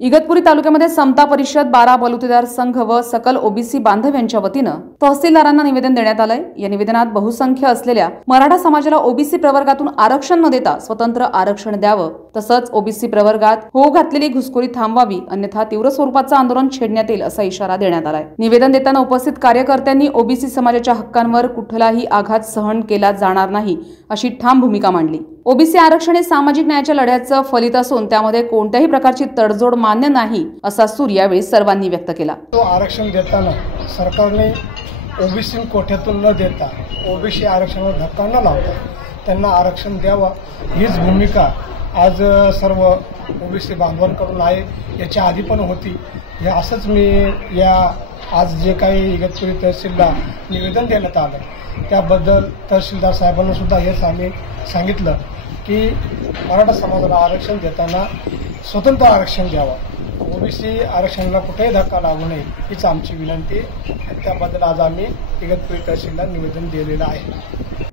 इगतपुरी तालुक्यामध्ये समता परिषद 12 बलुतेदार संघ व सकल ओबीसी बांधव यांच्या वतीनं तहसीलदारांना निवेदन देण्यात आलंय। या निवेदनात बहुसंख्य असलेल्या मराठा समाजाला ओबीसी प्रवर्गातून आरक्षण न देता स्वतंत्र आरक्षण द्यावं, तसंच ओबीसी प्रवर्गात होऊ घातलेली घुसखोरी थांबवावी, अन्यथा तीव्र स्वरूपाचं आंदोलन छेडण्यात येईल असा इशारा देण्यात आलाय। निवेदन देताना उपस्थित कार्यकर्त्यांनी ओबीसी समाजाच्या हक्कांवर कुठलाही आघात सहन केला जाणार नाही अशी ठाम भूमिका मांडली। ओबीसी आरक्षण हे सामाजिक न्यायाच्या लढ्याचं फलित असून त्यामध्ये कोणत्याही प्रकारची तडजोड मान्य नाही असा सूर यावेळी सर्वांनी व्यक्त केला। तो आरक्षण देताना सरकारने ओबीसी कोट्यातून न देता ओबीसी आरक्षणावर धक्का न लावता त्यांना आरक्षण द्यावा हीच भूमिका आज सर्व ओबीसी बांधवांकडून आहे। याच्या आधी पण होती। हे असंच मी या आज जे काही इगतपुरी तहसीलला निवेदन देण्यात आलं त्याबद्दल तहसीलदार साहेबांना सुद्धा हेच आम्ही सांगितलं की मराठा समाजाला आरक्षण देताना स्वतंत्र आरक्षण द्यावं, ओबीसी आरक्षणाला कुठेही धक्का लागू नये हीच आमची विनंती। त्याबद्दल आज आम्ही इगतपुरी तहसीलला निवेदन दिलेलं आहे।